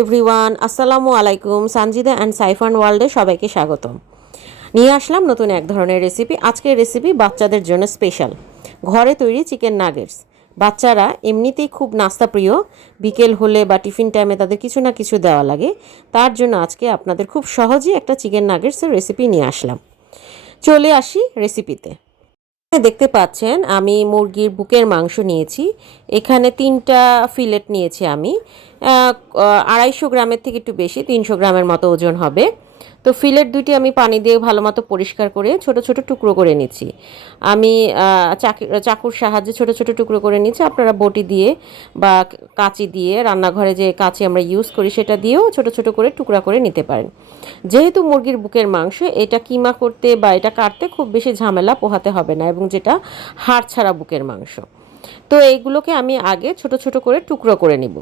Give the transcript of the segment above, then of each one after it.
Everyone, আসসালামু আলাইকুম। Sanjida and Saifan ওয়ার্ল্ডে সবাইকে স্বাগতম। নিয়ে আসলাম নতুন এক ধরনের রেসিপি। আজকের রেসিপি বাচ্চাদের জন্য স্পেশাল, ঘরে তৈরি চিকেন নাগেটস। বাচ্চারা এমনিতেই খুব নাস্তা প্রিয়, বিকেল হলে বা টিফিন টাইমে তাদের কিছু না কিছু দেওয়া লাগে। তার জন্য আজকে আপনাদের খুব সহজেই একটা চিকেন নাগেটসের রেসিপি নিয়ে আসলাম। চলে আসি রেসিপিতে। দেখতে পাচ্ছেন আমি মুরগির বুকের মাংস নিয়েছি। এখানে 3টা ফিলেট নিয়েছি আমি। 250 গ্রামের থেকে একটু বেশি, 300 গ্রামের মতো ওজন হবে। তো ফিলেট দুটি আমি পানি দিয়ে ভালো মতো পরিষ্কার করে ছোট ছোট টুকরো করে নিচ্ছি। আমি চাকুর সাহায্যে ছোট ছোট টুকরো করে নিচ্ছি। আপনারা বটি দিয়ে বা কাঁচি দিয়ে, রান্নাঘরে যে কাঁচি আমরা ইউজ করি সেটা দিয়েও ছোট ছোট করে টুকরা করে নিতে পারেন। যেহেতু মুরগির বুকের মাংস, এটা কিমা করতে বা এটা কাটতে খুব বেশি ঝামেলা পোহাতে হবে না, এবং যেটা হাড় ছাড়া বুকের মাংস। তো এইগুলোকে আমি আগে ছোট ছোট করে টুকরো করে নিব।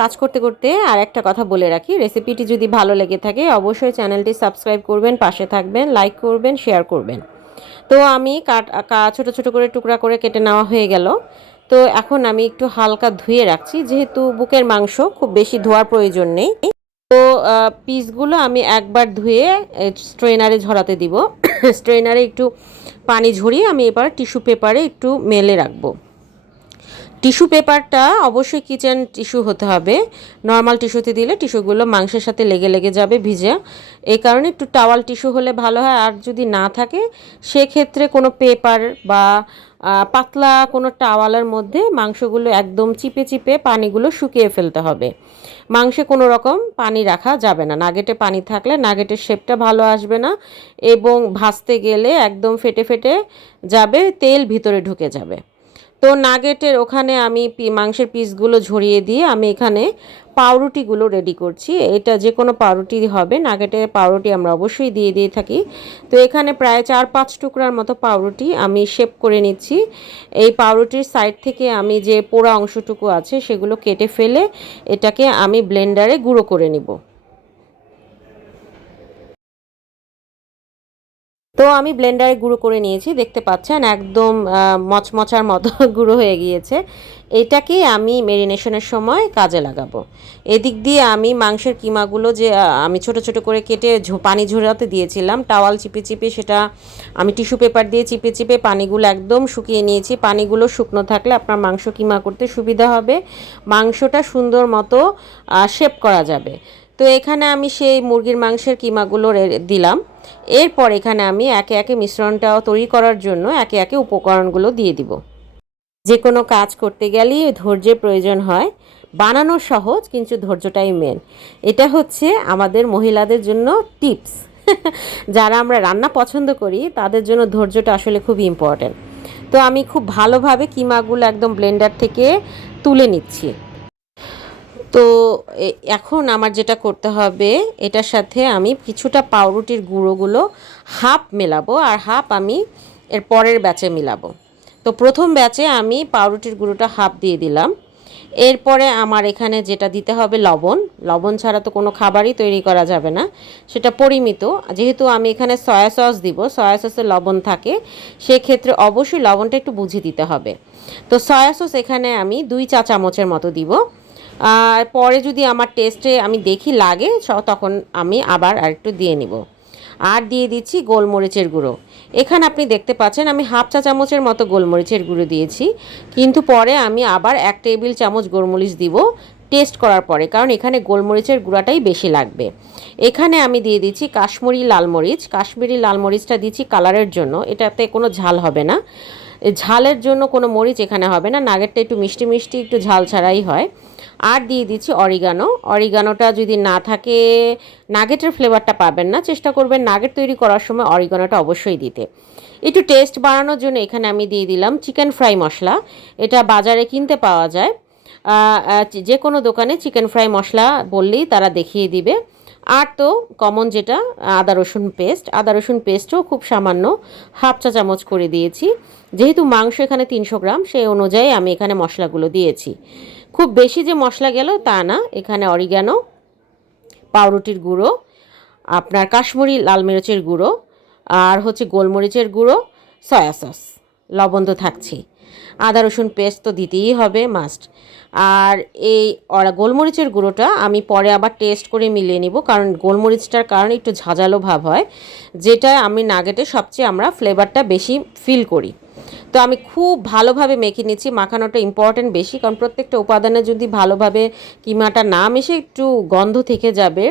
কাজ করতে করতে আর একটা কথা বলে রাখি, রেসিপিটি যদি ভালো লেগে থাকে অবশ্যই চ্যানেলটি সাবস্ক্রাইব করবেন, পাশে থাকবেন, লাইক করবেন, শেয়ার করবেন। তো আমি ছোট ছোট করে টুকরা করে কেটে নেওয়া হয়ে গেল। তো এখন আমি একটু হালকা ধুয়ে রাখছি, যেহেতু বুকের মাংস খুব বেশি ধোয়ার প্রয়োজন নেই। তো পিসগুলো আমি একবার ধুয়ে স্ট্রেনারে ঝরাতে দিব। স্ট্রেনারে একটু পানি ঝরিয়ে আমি এবার টিস্যু পেপারে একটু মেলে রাখবো। টিস্যু পেপারটা অবশ্যই কিচেন টিস্যু হতে হবে। নর্মাল টিস্যুতে দিলে টিস্যুগুলো মাংসের সাথে লেগে লেগে যাবে ভিজে। এই কারণে একটু টাওয়াল টিস্যু হলে ভালো হয়। আর যদি না থাকে সেক্ষেত্রে কোনো পেপার বা পাতলা কোনো টাওয়ালের মধ্যে মাংসগুলো একদম চিপে চিপে পানিগুলো শুকিয়ে ফেলতে হবে। মাংসে কোনো রকম পানি রাখা যাবে না। নাগেটে পানি থাকলে নাগেটের শেপটা ভালো আসবে না, এবং ভাজতে গেলে একদম ফেটে ফেটে যাবে, তেল ভিতরে ঢুকে যাবে। তো নাগেটের ওখানে আমি মাংসের পিসগুলো ঝরিয়ে দিয়ে আমি এখানে পাউরুটিগুলো রেডি করছি। এটা যে কোনো পাউরুটি হবে, নাগেটের পাউরুটি আমরা অবশ্যই দিয়ে দিয়ে থাকি। তো এখানে প্রায় 4-5 টুকরার মতো পাউরুটি আমি শেপ করে নিচ্ছি। এই পাউরুটির সাইড থেকে আমি যে পোড়া অংশটুকু আছে সেগুলো কেটে ফেলে এটাকে আমি ব্লেন্ডারে গুঁড়ো করে নিব। তো আমি ব্লেন্ডারে গুঁড়ো করে নিয়েছি, দেখতে পাচ্ছেন একদম মচমচার মতো গুঁড়ো হয়ে গিয়েছে। এটাকে আমি মেরিনেশনের সময় কাজে লাগাবো। এদিক দিয়ে আমি মাংসের কিমাগুলো যে আমি ছোট ছোট করে কেটে পানি ঝরাতে দিয়েছিলাম, টাওয়াল চিপে চিপে সেটা আমি টিস্যু পেপার দিয়ে চিপে চিপে পানিগুলো একদম শুকিয়ে নিয়েছি। পানিগুলো শুকনো থাকলে আপনার মাংস কিমা করতে সুবিধা হবে, মাংসটা সুন্দর মতো শেপ করা যাবে। তো এখানে আমি সেই মুরগির মাংসের কিমাগুলো দিলাম। এরপর এখানে আমি একে একে মিশ্রণটা তৈরি করার জন্য একে একে উপকরণগুলো দিয়ে দিব। যে কোনো কাজ করতে গেলেই ধৈর্যের প্রয়োজন হয়। বানানো সহজ, কিন্তু ধৈর্যটাই মেন। এটা হচ্ছে আমাদের মহিলাদের জন্য টিপস। যারা আমরা রান্না পছন্দ করি তাদের জন্য ধৈর্যটা আসলে খুব ইম্পর্ট্যান্ট। তো আমি খুব ভালোভাবে কিমাগুলো একদম ব্লেন্ডার থেকে তুলে নিচ্ছি। তো এখন আমার যেটা করতে হবে, এটার সাথে আমি কিছুটা পাউরুটির গুঁড়োগুলো হাফ মেলাবো আর হাফ আমি এর পরের ব্যাচে মিলাবো। তো প্রথম ব্যাচে আমি পাউরুটির গুঁড়োটা হাফ দিয়ে দিলাম। এরপরে আমার এখানে যেটা দিতে হবে লবণ। লবণ ছাড়া তো কোনো খাবারই তৈরি করা যাবে না, সেটা পরিমিত। যেহেতু আমি এখানে সয়া সস দিব, সয়া সসে লবণ থাকে, সেক্ষেত্রে অবশ্যই লবণটা একটু বুঝে দিতে হবে। তো সয়া সস এখানে আমি 2 চা চামচের মতো দিব। আর পরে যদি আমার টেস্টে আমি দেখি লাগে তখন আমি আবার আরেকটু দিয়ে নিব। আর দিয়ে দিচ্ছি গোলমরিচের গুঁড়ো। এখানে আপনি দেখতে পাচ্ছেন আমি হাফ চা চামচের মতো গোলমরিচের গুঁড়ো দিয়েছি, কিন্তু পরে আমি আবার 1 টেবিল চামচ গোলমরিচ দিব টেস্ট করার পরে, কারণ এখানে গোলমরিচের গুঁড়াটাই বেশি লাগবে। এখানে আমি দিয়ে দিচ্ছি কাশ্মীরি লাল মরিচ। কাশ্মীরি লাল মরিচটা দিচ্ছি কালারের জন্য, এটাতে কোনো ঝাল হবে না। ঝালের জন্য কোনো মরিচ এখানে হবে না, নাগেটটা একটু মিষ্টি মিষ্টি একটু ঝাল ছাড়াই হয়। আর দিয়ে দিচ্ছি অরিগানো। অরিগানোটা যদি না থাকে নাগেটের ফ্লেভারটা পাবেন না, চেষ্টা করবেন নাগেট তৈরি করার সময় অরিগানোটা অবশ্যই দিতে। একটু টেস্ট বাড়ানোর জন্য এখানে আমি দিয়ে দিলাম চিকেন ফ্রাই মশলা। এটা বাজারে কিনতে পাওয়া যায়, যে কোনো দোকানে চিকেন ফ্রাই মশলা বললেই তারা দেখিয়ে দিবে। আর তো কমন যেটা আদা রসুন পেস্ট, আদা রসুন পেস্টও খুব সামান্য হাফ চা চামচ করে দিয়েছি। যেহেতু মাংস এখানে 300 গ্রাম, সেই অনুযায়ী আমি এখানে মশলাগুলো দিয়েছি। খুব বেশি যে মশলা গেল তা না। এখানে অরিগানো, পাউরুটির গুঁড়ো, আপনার কাশ্মীরি লাল মরিচের গুঁড়ো, আর হচ্ছে গোলমরিচের গুঁড়ো, সয়া সস, লবণ তো থাকছেই। আদা রসুন পেস্ট তো দিতেই হবে মাস্ট। আর এই গোলমরিচের গুঁড়োটা আমি পরে আবার টেস্ট করে মিলিয়ে নিব, কারণ গোলমরিচটার কারণে একটু ঝাঁঝালো ভাব হয়, যেটা আমি নাগেটে সবচেয়ে আমরা ফ্লেভারটা বেশি ফিল করি। তো আমি খুব ভালোভাবে মেখে নিচ্ছি। মাখানোটা ইম্পর্ট্যান্ট বেশি, কারণ প্রত্যেকটা উপাদানে যদি ভালোভাবে কিমাটা না মিশে একটু গন্ধ থেকে যাবে,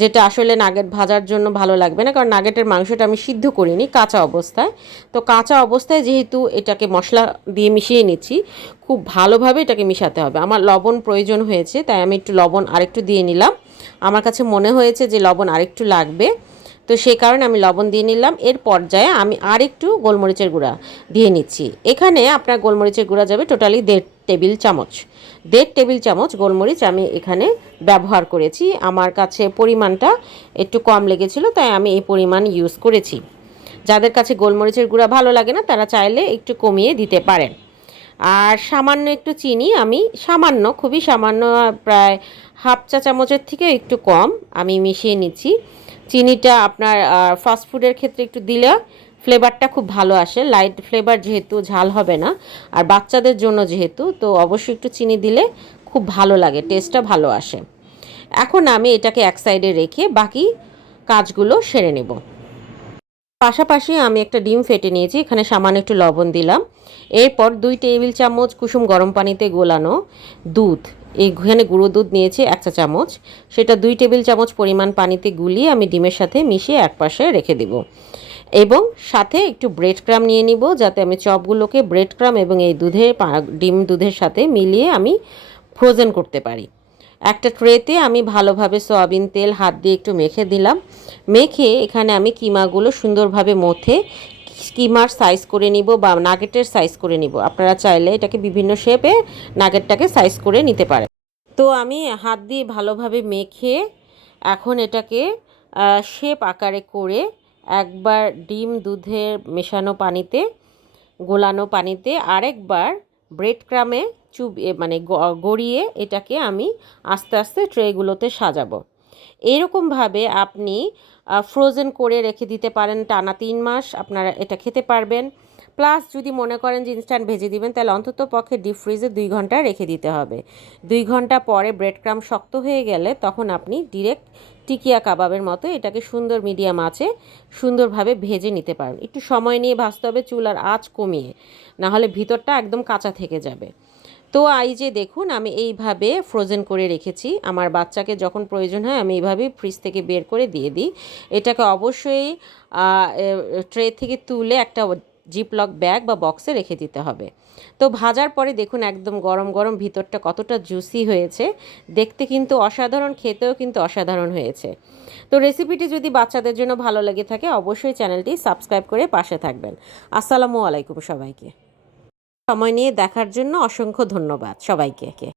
যেটা আসলে নাগেট ভাজার জন্য ভালো লাগবে না। কারণ নাগেটের মাংসটা আমি সিদ্ধ করিনি, কাঁচা অবস্থায়। তো কাঁচা অবস্থায় যেহেতু এটাকে মশলা দিয়ে মিশিয়ে নিচ্ছি, খুব ভালোভাবে এটাকে মিশাতে হবে। আমার লবণ প্রয়োজন হয়েছে, তাই আমি একটু লবণ আরেকটু দিয়ে নিলাম। আমার কাছে মনে হয়েছে যে লবণ আরেকটু লাগবে, তো সেই কারণে আমি লবণ দিয়ে নিলাম। এর পর্যায়ে আমি আরেকটু গোলমরিচের গুঁড়া দিয়ে নিচ্ছি। এখানে আপনার গোলমরিচের গুঁড়া যাবে টোটালি 1.5 টেবিল চামচ। 1.5 টেবিল চামচ গোলমরিচ আমি এখানে ব্যবহার করেছি। আমার কাছে পরিমাণটা একটু কম লেগেছিল, তাই আমি এই পরিমাণ ইউজ করেছি। যাদের কাছে গোলমরিচের গুঁড়া ভালো লাগে না, তারা চাইলে একটু কমিয়ে দিতে পারেন। আর সামান্য একটু চিনি, আমি সামান্য, খুবই সামান্য, প্রায় হাফ চা চামচের থেকে একটু কম আমি মিশিয়ে নিচ্ছি। চিনিটা আপনার ফাস্ট ফুডের ক্ষেত্রে একটু দিলে ফ্লেভারটা খুব ভালো আসে, লাইট ফ্লেভার, যেহেতু ঝাল হবে না, আর বাচ্চাদের জন্য যেহেতু, তো অবশ্যই একটু চিনি দিলে খুব ভালো লাগে, টেস্টটা ভালো আসে। এখন আমি এটাকে এক সাইডে রেখে বাকি কাজগুলো সেরে নেব। পাশাপাশি আমি একটা ডিম ফেটে নিয়েছি, এখানে সামান্য একটু লবণ দিলাম। এরপর 2 টেবিল চামচ কুসুম গরম পানিতে গোলানো দুধ, এইখানে গুঁড়ো দুধ নিয়েছি 1 চা চামচ, সেটা 2 টেবিল চামচ পরিমাণ পানিতে গুলিয়ে আমি ডিমের সাথে মিশিয়ে একপাশে রেখে দেব। এবং সাথে একটু ব্রেড ক্রাম নিয়ে নিব, যাতে আমি চপগুলোকে ব্রেড ক্রাম এবং এই ডিম দুধের সাথে মিলিয়ে আমি ফ্রোজেন করতে পারি। একটা ট্রেতে আমি ভালোভাবে সয়াবিন তেল হাত দিয়ে একটু মেখে দিলাম। মেখে এখানে আমি কিমাগুলো সুন্দরভাবে মথে কিমার সাইজ করে নিব বা নাগেটের সাইজ করে নিব। আপনারা চাইলে এটাকে বিভিন্ন শেপে নাগেটটাকে সাইজ করে নিতে পারেন। তো আমি হাত দিয়ে ভালোভাবে মেখে এখন এটাকে শেপ আকারে করে একবার ডিম দুধের মেশানো পানিতে, গোলানো পানিতে, আরেকবার ব্রেড ক্রামে মানে গড়িয়ে এটাকে আমি আস্তে আস্তে ট্রেগুলোতে সাজাবো। এইরকমভাবে আপনি ফ্রোজেন করে রেখে দিতে পারেন, টানা 3 মাস আপনারা এটা খেতে পারবেন। প্লাস যদি মনে করেন যে ইনস্ট্যান্ট ভেজে দিবেন, তাহলে অন্তত পক্ষে ডিপ ফ্রিজে 2 ঘন্টা রেখে দিতে হবে। 2 ঘন্টা পরে ব্রেড ক্রাম শক্ত হয়ে গেলে তখন আপনি ডিরেক্ট টিকিয়া কাবাবের মতো এটাকে সুন্দর মিডিয়াম আঁচে সুন্দরভাবে ভেজে নিতে পারেন। একটু সময় নিয়ে ভাজতে হবে, চুলার আঁচ কমিয়ে, না হলে ভিতরটা একদম কাঁচা থেকে যাবে। তো এই যে দেখুন, আমি এইভাবে ফ্রোজেন করে রেখেছি। আমার বাচ্চাকে যখন প্রয়োজন হয় আমি এইভাবেই ফ্রিজ থেকে বের করে দিয়ে দিই। এটাকে অবশ্যই ট্রে থেকে তুলে একটা জিপলক ব্যাগ বা বক্সে রেখে দিতে হবে। তো ভাজার পরে দেখুন একদম গরম গরম ভিতরটা কতটা জুসি হয়েছে, দেখতে কিন্তু অসাধারণ, খেতেও কিন্তু অসাধারণ হয়েছে। তো রেসিপিটি যদি বাচ্চাদের জন্য ভালো লেগে থাকে, অবশ্যই চ্যানেলটি সাবস্ক্রাইব করে পাশে থাকবেন। আসসালামু আলাইকুম সবাইকে। সময় নিয়ে দেখার জন্য অসংখ্য ধন্যবাদ সবাইকে।